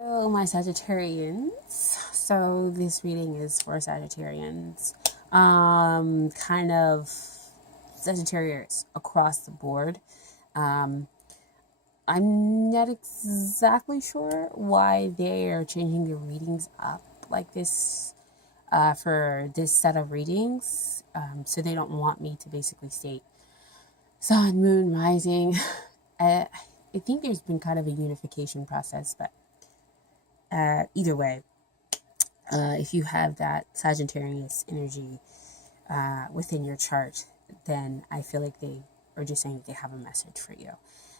Hello, my Sagittarians. So this reading is for Sagittarians. Kind of Sagittarius across the board. Um, I'm not exactly sure why they are changing the readings up like this for this set of readings. So they don't want me to basically state sun, moon, rising. I think there's been kind of a unification process, but either way, if you have that Sagittarius energy within your chart, then I feel like they are just saying they have a message for you.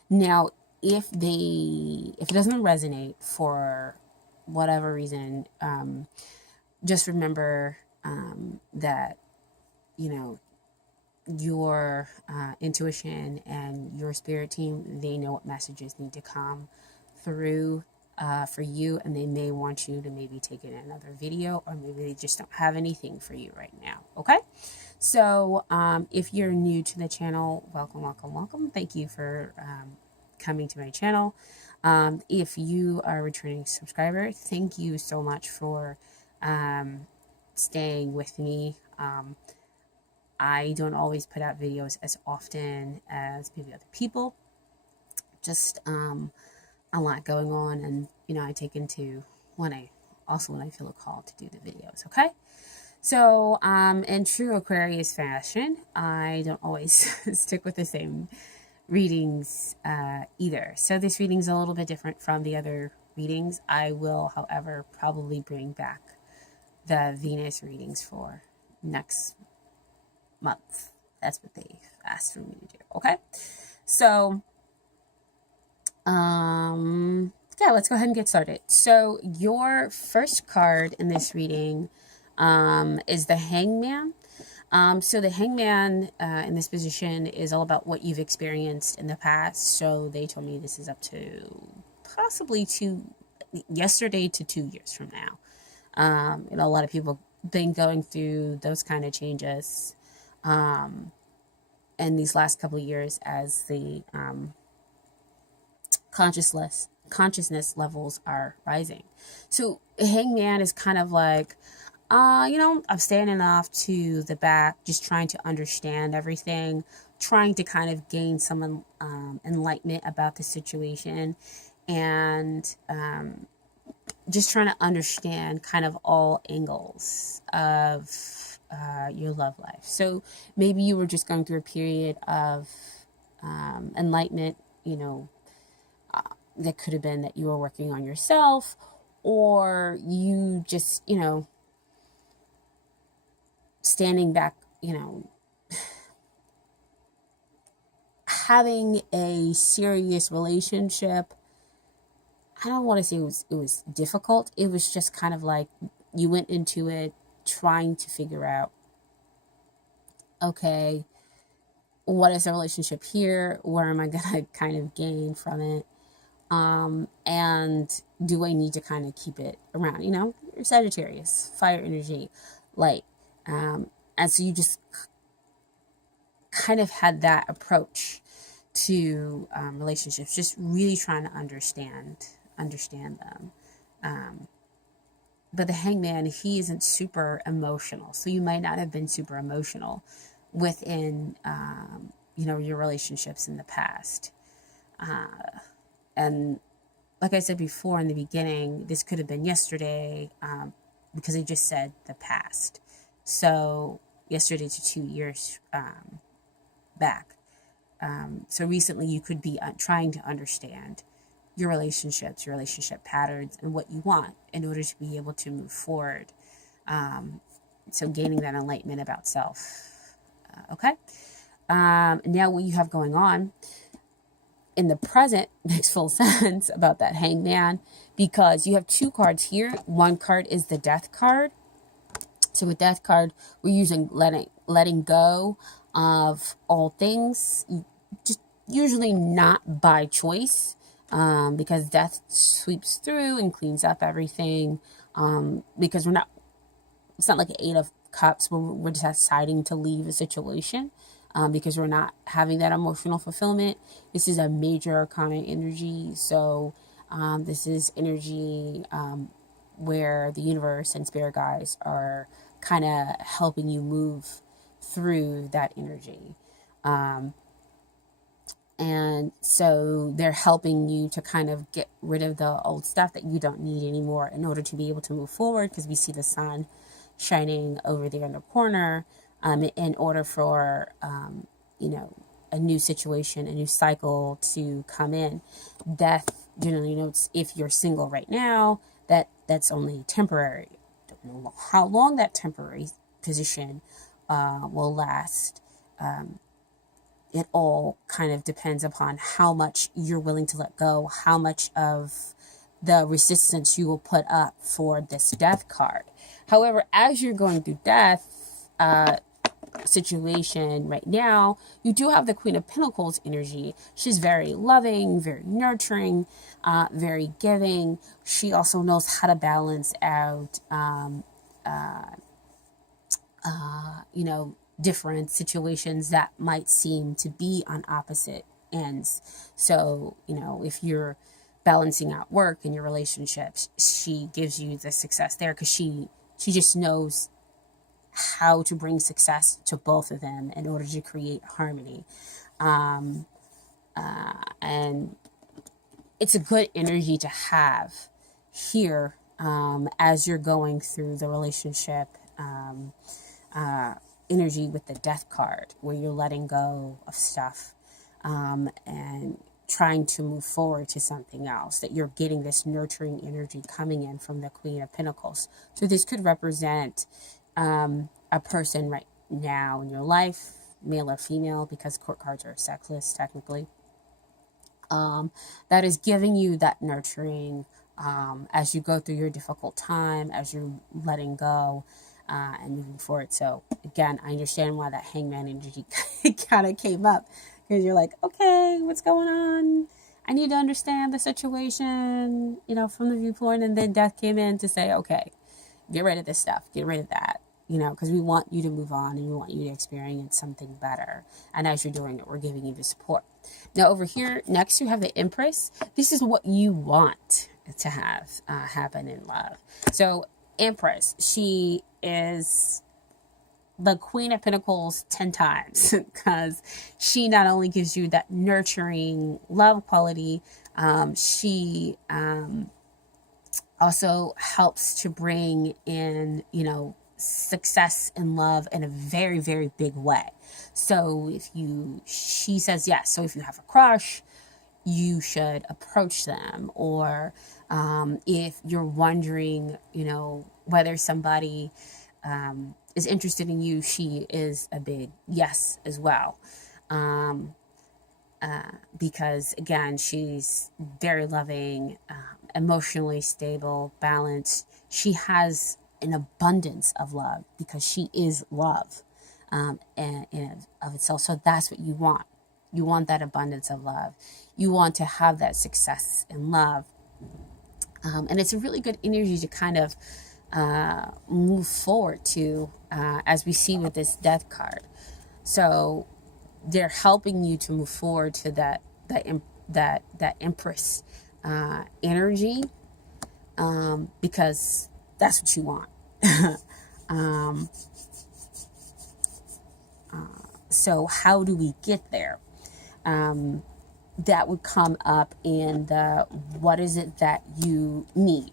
Now, if it doesn't resonate for whatever reason, just remember that you know your intuition and your spirit team, they know what messages need to come through for you, and they may want you to maybe take it in another video, or maybe they just don't have anything for you right now. Okay, so if you're new to the channel, welcome. Thank you for coming to my channel. If you are a returning subscriber, thank you so much for staying with me. I don't always put out videos as often as maybe other people. Just a lot going on, and I take into when I feel a call to do the videos. Okay, so in true Aquarius fashion, I don't always stick with the same readings either. So this reading is a little bit different from the other readings. I will, however, probably bring back the Venus readings for next month. That's what they asked for me to do. Okay, so yeah, let's go ahead and get started. So your first card in this reading is the Hangman. So the Hangman in this position is all about what you've experienced in the past. So they told me this is up to possibly yesterday to 2 years from now. A lot of people been going through those kind of changes in these last couple of years as the consciousness levels are rising. So Hangman is kind of like, I'm standing off to the back, just trying to understand everything, trying to kind of gain some enlightenment about the situation, and just trying to understand kind of all angles of your love life. So maybe you were just going through a period of enlightenment, that could have been that you were working on yourself, or you just, standing back, having a serious relationship. I don't want to say it was difficult. It was just kind of like you went into it trying to figure out, okay, what is the relationship here? Where am I going to kind of gain from it? And do I need to kind of keep it around? You're Sagittarius, fire energy, light. And so you just kind of had that approach to relationships, just really trying to understand them. But the Hangman, he isn't super emotional, so you might not have been super emotional within your relationships in the past. And like I said before in the beginning, this could have been yesterday, because I just said the past. So yesterday to 2 years back. So recently you could be trying to understand your relationships, your relationship patterns, and what you want in order to be able to move forward. So gaining that enlightenment about self. Okay. Now what you have going on in the present makes full sense about that Hangman, because you have two cards here. One card is the Death card. So with Death card, we're using letting go of all things, just usually not by choice, because Death sweeps through and cleans up everything, because it's not like an 8 of Cups where we're just deciding to leave a situation. Because we're not having that emotional fulfillment. This is a major arcana energy, so This is energy where the universe and spirit guides are kind of helping you move through that energy. And so they're helping you to kind of get rid of the old stuff that you don't need anymore in order to be able to move forward, because we see the sun shining over there in the corner, in order for, a new situation, a new cycle to come in. Death generally notes, if you're single right now, that's only temporary. Don't know how long that temporary position will last. It all kind of depends upon how much you're willing to let go, how much of the resistance you will put up for this death card. However, as you're going through death situation right now, you do have the Queen of Pentacles energy. She's very loving, very nurturing, very giving. She also knows how to balance out, different situations that might seem to be on opposite ends. So, if you're balancing out work and your relationships, she gives you the success there, because she just knows how to bring success to both of them in order to create harmony. And it's a good energy to have here as you're going through the relationship energy with the death card, where you're letting go of stuff and trying to move forward to something else, that you're getting this nurturing energy coming in from the Queen of Pentacles. So this could represent a person right now in your life, male or female, because court cards are sexless technically, that is giving you that nurturing as you go through your difficult time, as you're letting go and moving forward. So again, I understand why that Hangman energy kind of came up, because you're like, okay, what's going on? I need to understand the situation, from the viewpoint. And then death came in to say, okay, get rid of this stuff, get rid of that, because we want you to move on and we want you to experience something better. And as you're doing it, we're giving you the support. Now over here, next you have the Empress. This is what you want to have happen in love. So Empress, she is the Queen of Pentacles 10 times, because she not only gives you that nurturing love quality, she also helps to bring in, success in love in a very, very big way. So she says yes. So if you have a crush, you should approach them. Or if you're wondering, whether somebody is interested in you, she is a big yes as well. Because again, she's very loving, emotionally stable, balanced. She has an abundance of love, because she is love and of itself. So that's what you want. You want that abundance of love. You want to have that success in love. And it's a really good energy to kind of move forward to, as we see with this death card. So they're helping you to move forward to that Empress energy, because that's what you want. So how do we get there? That would come up in the what is it that you need.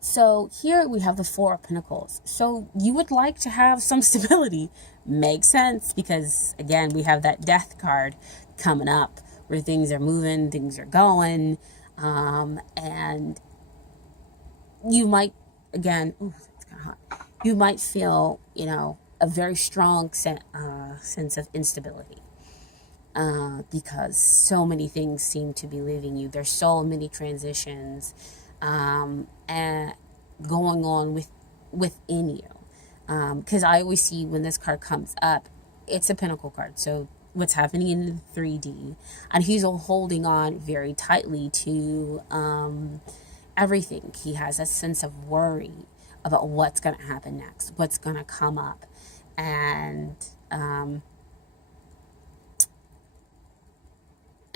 So here we have the Four of Pentacles. So you would like to have some stability. Makes sense, because again, we have that death card coming up, where things are moving, things are going, and you might, again, it's kind of hot. You might feel, a very strong sense of instability. Because so many things seem to be leaving you. There's so many transitions and going on within you. Because I always see when this card comes up, it's a Pentacle card. So what's happening in the 3D, and he's holding on very tightly to everything. He has a sense of worry about what's going to happen next, what's going to come up, and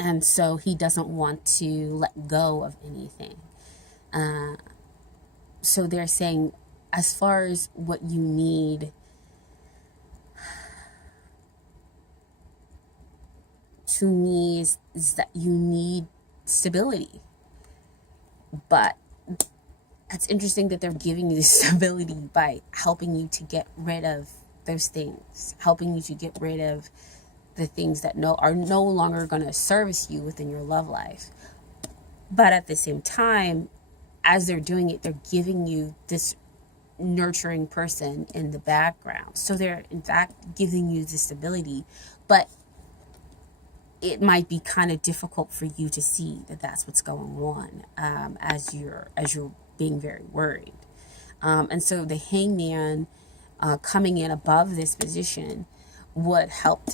And so he doesn't want to let go of anything. So they're saying, as far as what you need to me is that you need stability. But it's interesting that they're giving you this stability by helping you to get rid of those things, helping you to get rid of the things that are no longer going to service you within your love life. But at the same time, as they're doing it, they're giving you this nurturing person in the background. So they're in fact giving you the stability, but it might be kind of difficult for you to see that that's what's going on, as you're being very worried. And so the Hangman coming in above this position would help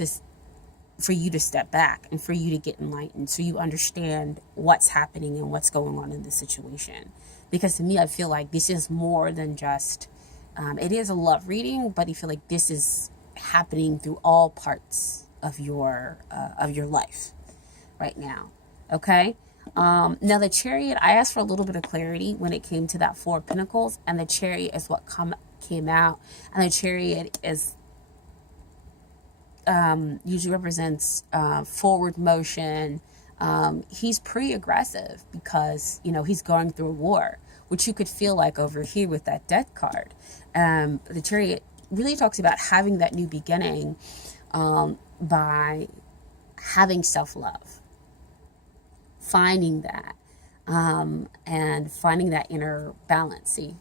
for you to step back and for you to get enlightened, so you understand what's happening and what's going on in the situation. Because to me, I feel like this is more than just, it is a love reading, but I feel like this is happening through all parts of your life right now. Okay. Now the Chariot, I asked for a little bit of clarity when it came to that Four of Pentacles, and the Chariot is what came out, and the Chariot is usually represents forward motion. He's pretty aggressive because, he's going through a war, which you could feel like over here with that Death card. The Chariot really talks about having that new beginning by having self-love, finding that, and finding that inner balance. See,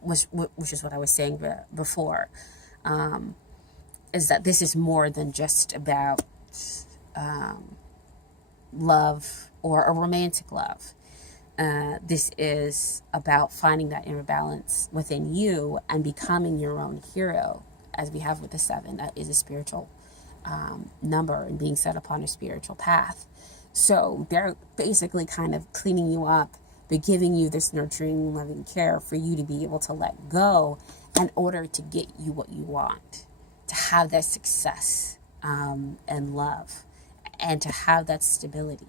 which is what I was saying before, is that this is more than just about love or a romantic love. This is about finding that inner balance within you and becoming your own hero, as we have with the 7. That is a spiritual number and being set upon a spiritual path. So they're basically kind of cleaning you up, but giving you this nurturing, loving care for you to be able to let go in order to get you what you want, to have that success and love, and to have that stability.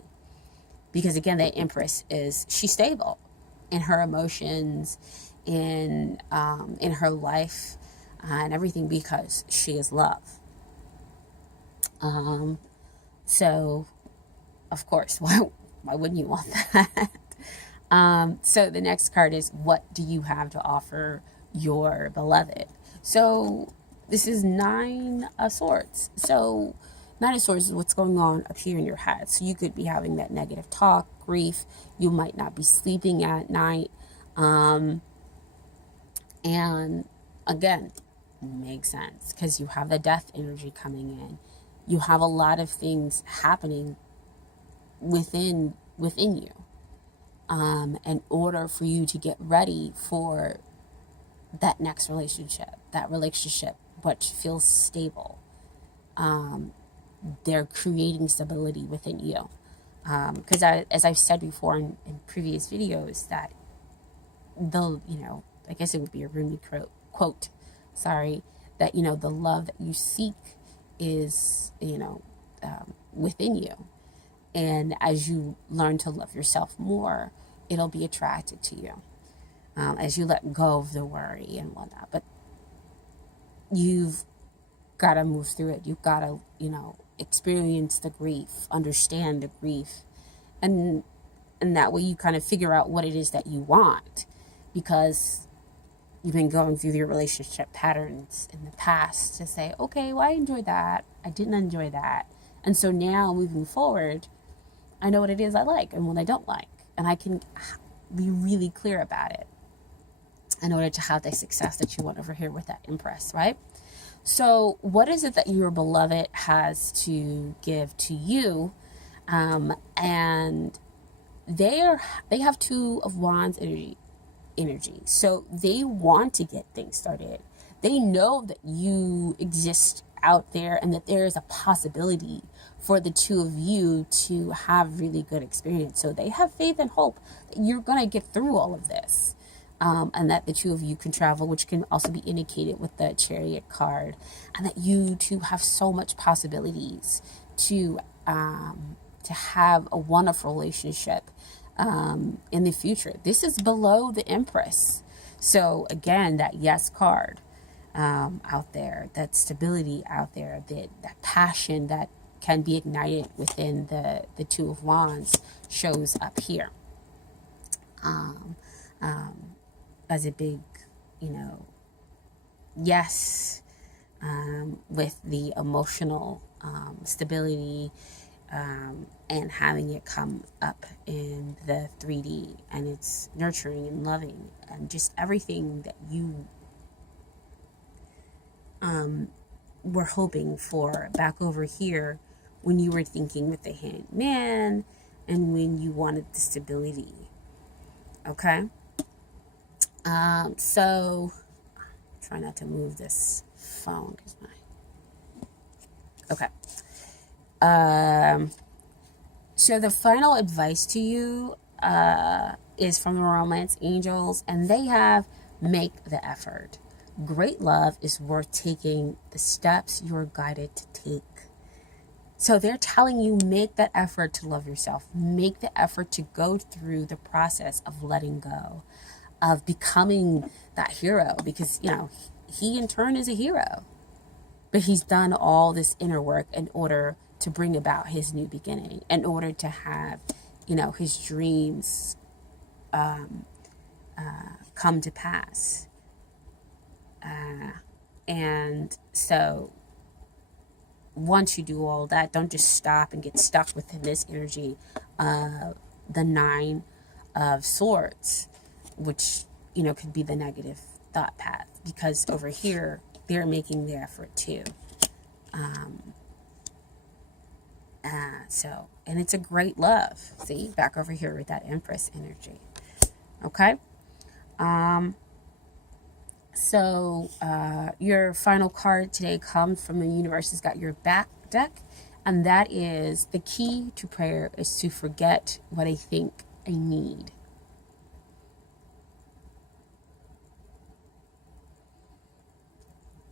Because again, the Empress she's stable in her emotions, in her life, and everything, because she is love. So of course, why wouldn't you want that? So the next card is, what do you have to offer your beloved? So this is 9 of Swords. So 9 of Swords is what's going on up here in your head. So you could be having that negative talk, grief. You might not be sleeping at night. And again, makes sense because you have the Death energy coming in. You have a lot of things happening within you, in order for you to get ready for that next relationship, which feels stable. They're creating stability within you, because as I've said before in previous videos, that I guess it would be a Rumi quote, that the love that you seek is within you. And as you learn to love yourself more, it'll be attracted to you, as you let go of the worry and whatnot. But you've got to move through it. You've got to, experience the grief, understand the grief. And that way you kind of figure out what it is that you want, because you've been going through your relationship patterns in the past to say, okay, well, I enjoyed that. I didn't enjoy that. And so now moving forward, I know what it is I like and what I don't like. And I can be really clear about it in order to have the success that you want over here with that Empress, right? So what is it that your beloved has to give to you? And they have 2 of Wands energy. So they want to get things started. They know that you exist out there and that there is a possibility for the 2 of you to have really good experience. So they have faith and hope that you're going to get through all of this, and that the 2 of you can travel, which can also be indicated with the Chariot card, and that you 2 have so much possibilities to to have a wonderful relationship in the future. This is below the Empress. So again, that yes card out there, that stability out there, that passion that can be ignited within the Two of Wands shows up here as a big, yes, with the emotional stability and having it come up in the 3D, and it's nurturing and loving and just everything that you were hoping for back over here when you were thinking with the Hangman and when you wanted the stability. Okay? So try not to move this phone because okay. So the final advice to you is from the Romance Angels, and they have: make the effort. Great love is worth taking the steps you're guided to take. So they're telling you, make that effort to love yourself. Make the effort to go through the process of letting go, of becoming that hero, because, he in turn is a hero. But he's done all this inner work in order to bring about his new beginning, in order to have, his dreams come to pass. And so once you do all that, don't just stop and get stuck within this energy. The Nine of Swords, which, could be the negative thought path, because over here, they're making the effort too. And it's a great love. See, back over here with that Empress energy. Okay. So your final card today comes from the universe. Has got your back deck, and that is: the key to prayer is to forget what I think I need.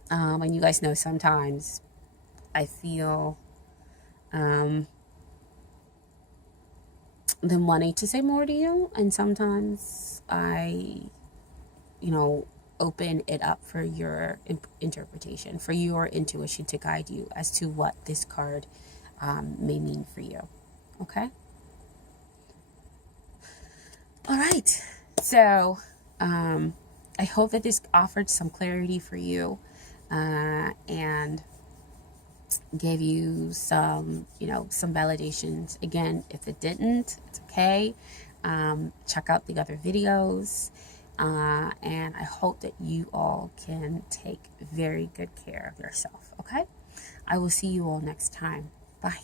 And you guys know sometimes I feel them wanting to say more to you, and sometimes I, open it up for your interpretation, for your intuition to guide you as to what this card may mean for you. Okay? All right. So I hope that this offered some clarity for you and gave you some, some validations. Again, if it didn't, it's okay. Check out the other videos. And I hope that you all can take very good care of yourself, okay? I will see you all next time. Bye.